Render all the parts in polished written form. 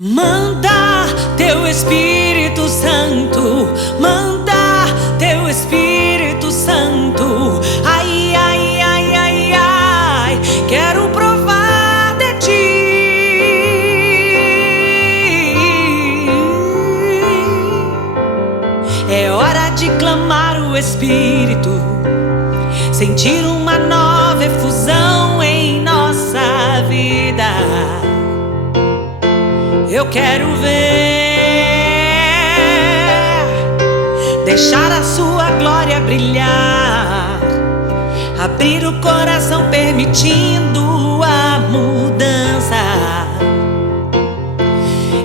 Manda teu Espírito Santo, manda teu Espírito Santo. Ai, ai, ai, ai, ai, quero provar de ti. É hora de clamar o Espírito, sentir uma nova efusão em nossa vida. Eu quero ver, deixar a sua glória brilhar, abrir o coração permitindo a mudança.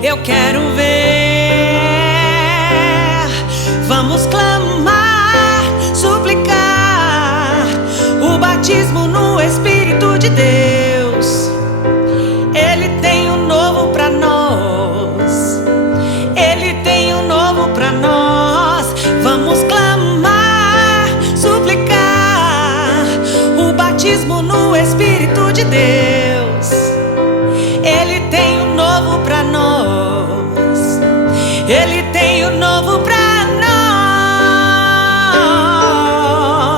Eu quero ver, vamos clamar, suplicar o batismo no Espírito de Deus. Ele tem um novo pra nós, Ele tem um novo pra nós. Vamos clamar, suplicar o batismo no Espírito de Deus. Ele tem um novo pra nós, Ele tem um novo pra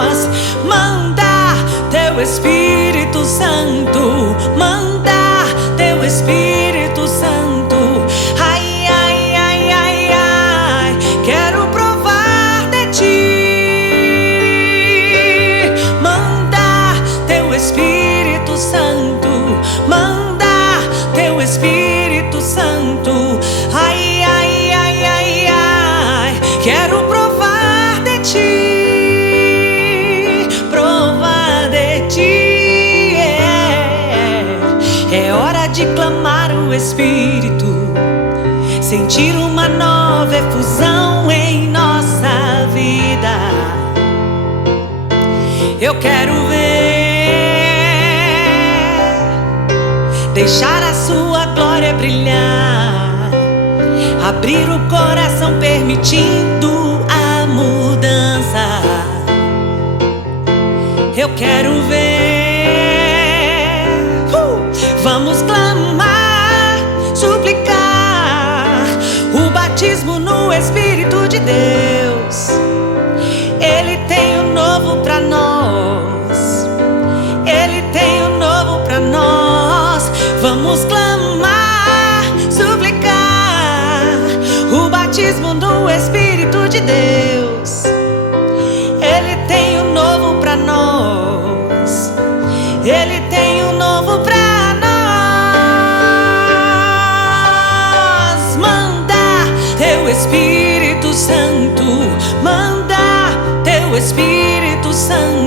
nós. Manda teu Espírito Santo, manda teu Espírito Santo. Ai, ai, ai, ai, ai, quero provar de ti. Manda teu Espírito Santo, manda teu Espírito Santo. Ai, ai, ai, ai, ai, quero provar de ti, provar de ti. É hora de clamar o Espírito, sentir uma nova efusão em nossa vida. Eu quero ver, deixar a sua glória brilhar, abrir o coração permitindo a mudança. Eu quero ver, vamos clamar, suplicar o batismo no Espírito de Deus. Ele tem um novo pra nós, Ele tem um novo pra nós. Vamos clamar, suplicar o batismo no Espírito de Deus. Ele tem um novo pra nós, Ele tem um novo pra nós. Manda teu Espírito Santo, manda teu Espírito Santo.